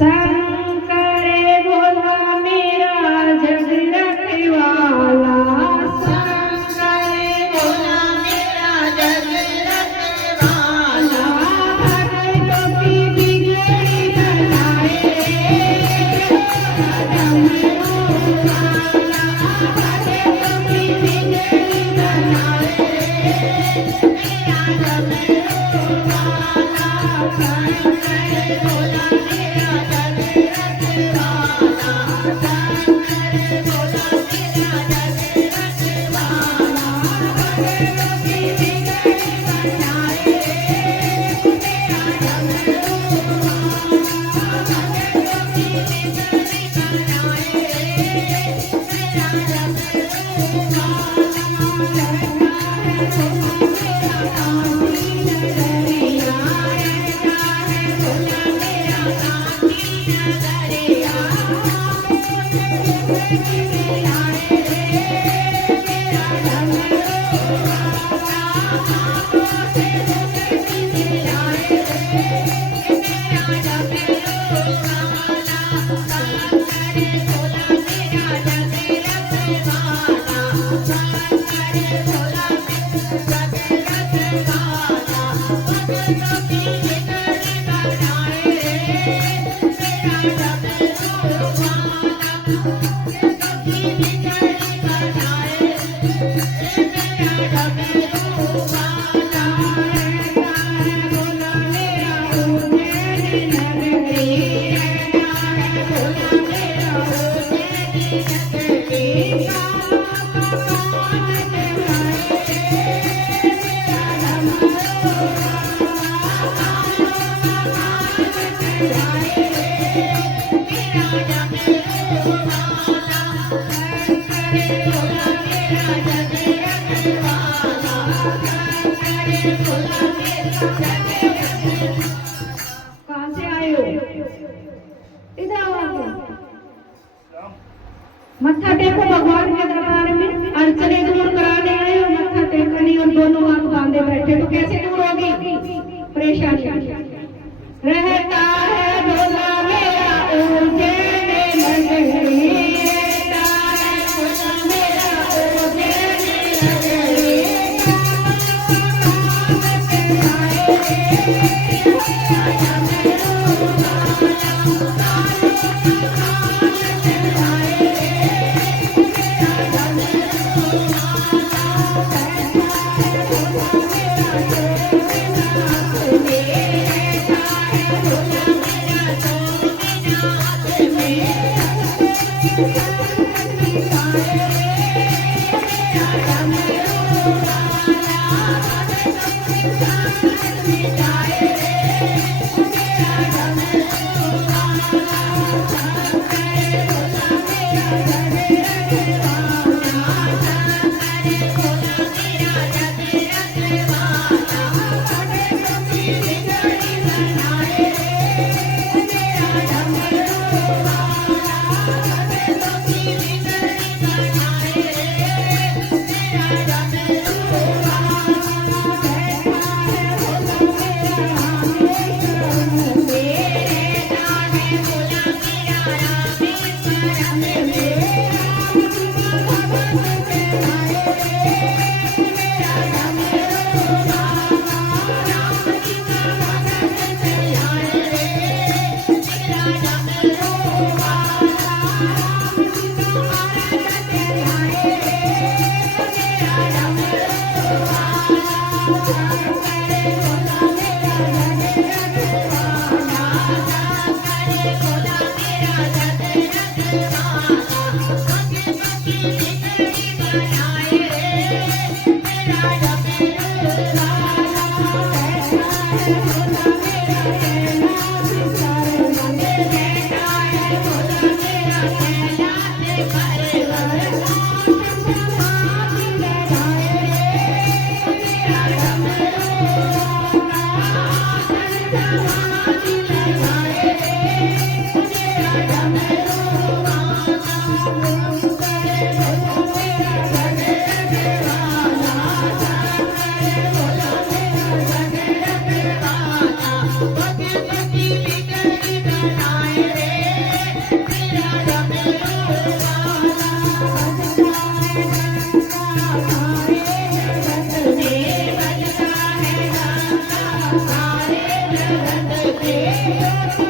शंकर भोला मेरा जग रखवाला, शंकर भोला मेरा जग रखवाला, भक्तों की बिगड़ी बनाए डमरू वाला, भक्तों की बिगड़ी बनाए मेरा डमरू वाला, शंकर भोला मेरा जग रखवाला, शंकर भोला मेरा जग रखवाला, भक्तों की बिगड़ी बनाए मेरा डमरू वाला, भक्तों की बिगड़ी बनाए मेरा डमरू वाला, रहता है भोला मेरा काशी नगरिया, रहता है भोला मेरा काशी नगरिया, आँखों से मिलाए मेरा डमरू वाला, आँखों से मिलाए मेरा डमरू वाला, शंकर भोला मेरा जग रखवाला, शंकर भोला मेरा जग रखवाला, भक्तों की बिगड़ी बनाए मेरा डमरू वाला, भक्तों की बिगड़ी बनाए मेरा डमरू वाला, रहता है भोला मेरा उज्जैन नगरी, रहता है भोला मेरा उज्जैन नगरी, काला कान दिखाए मेरा डमरू वाला, काला कान दिखाए मेरा डमरू वाला, शंकर भोला मेरा जग रखवाला, शंकर भोला मेरा जग रखवाला। कहाँ से आए हो? इधर आओ आगे। मत्था टेको भगवान के दरबार में, अड़चने दूर कराने आए हो, मत्था टेकनी और दोनों हाथ बांधे बैठे तो कैसे दूर होगी परेशानी? रहता है भोला मेरा उज्जैन नगरी, रहता है भोला मेरा उज्जैन नगरी, भोला रे